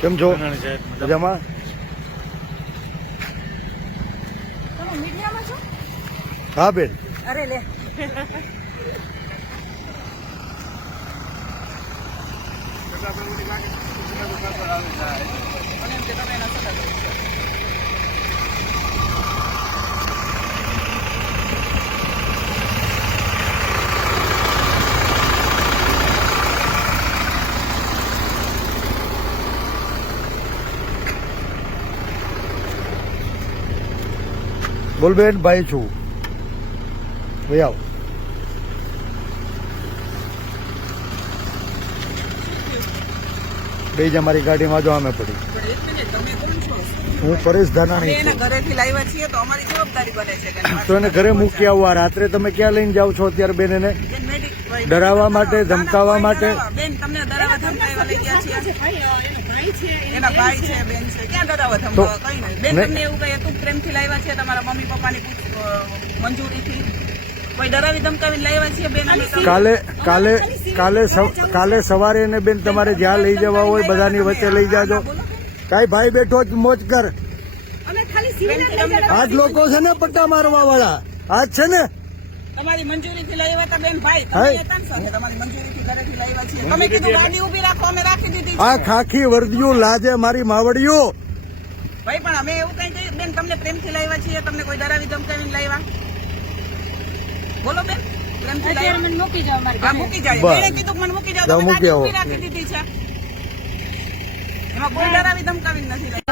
કેમ છો? મજામાં? હા બેન. અરે લે બોલ બેન, ભાઈ છું. ભાઈ આવ. બે જ અમારી ગાડીમાં જો અમે પડી. તમે કોણ છો? હું પરેશ ધાનાણી એના છું. ઘરેથી લાવ્યા છીએ તો અમારી જવાબદારી બને છે કે તો એને ઘરે મૂકી આવવા. રાત્રે તમે ક્યાં લઈને જાઓ છો અત્યારે બેન? એને ડરાવવા માટે, ધમકાવવા માટે? બેન તમને ડરાવવા ધમકાવવા લઈ ગયા છીએ? એના ભાઈ છે, બેન છે, ક્યાં ડરાવવા ધમકાવવા? કઈ નહીં બેન. તમને એવું કઈ તું પ્રેમથી લાવ્યા છે તમારા મમ્મી પપ્પાની મંજૂરીથી? કોઈ ડરાવી ધમકાવીને લાવ્યા છીએ બેન? કાલે સવારે એને બેન તમારે જ્યાં લઈ જવા હોય બધાની વચ્ચે લઈ જાજો. કાઈ ભાઈ બેઠો જ મોજ કર. આજ લોકો છે ને પટ્ટા મારવા વાળા, આજ છે ને. તમારી મંજૂરીથી લાવ્યા હતા બેન ભાઈ? તમારી મંજૂરીથી ઘરેથી લાવ્યા છીએ. તમે કીધું ગાડી ઉભી રાખો, અમે રાખી દીધી. આ ખાખી વર્દિયું લાજે મારી માવડિયું. ભાઈ પણ અમે એવું કઈ કહ્યું બેન? તમને પ્રેમથી લાવ્યા છીએ, તમને કોઈ ડરાવી ધમકાવીને લાવ્યા? બોલો બેન, પ્રેમથી લાવ્યા? મને મૂકી જાવ. મૂકી જાય. બેને કીધું મને મૂકી જાવ, તમે ગાડી ઉભી રાખી દીધી છે. એમાં કોઈ ડરાવી ધમકાવીને નથી લાવ્યા.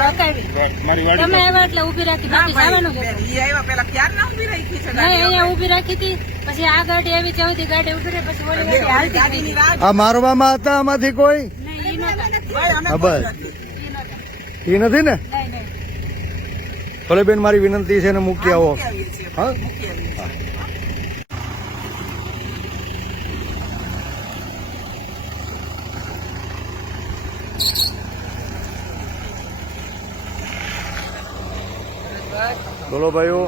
તમે આવ્યા એટલે ઉભી રાખી, બાકી જવાનું જ હતું. ઈ આવ્યા પેલા ક્યાં ના ઉભી રાખી છે? નહીં, અહીંયા ઉભી રાખી હતી, પછી આ ગાડી આવી ચૌથી ગાડી ઉભી રહી, પછી ઓલી ગાડી હાલતી ગાડીની રાહ આ મારવામાં હતા આમાંથી કોઈ? નહીં, ઈ નહોતા. ભાઈ અમે હા, કોઈ બસ. નથી. એ નથી ને? નહીં, નહીં. ભલે બેન, મારી વિનંતી છે ને મૂકી આવો. મૂકી આવીએ છીએ. હા? મૂકી આવીએ છીએ. બોલો ભાઈઓ.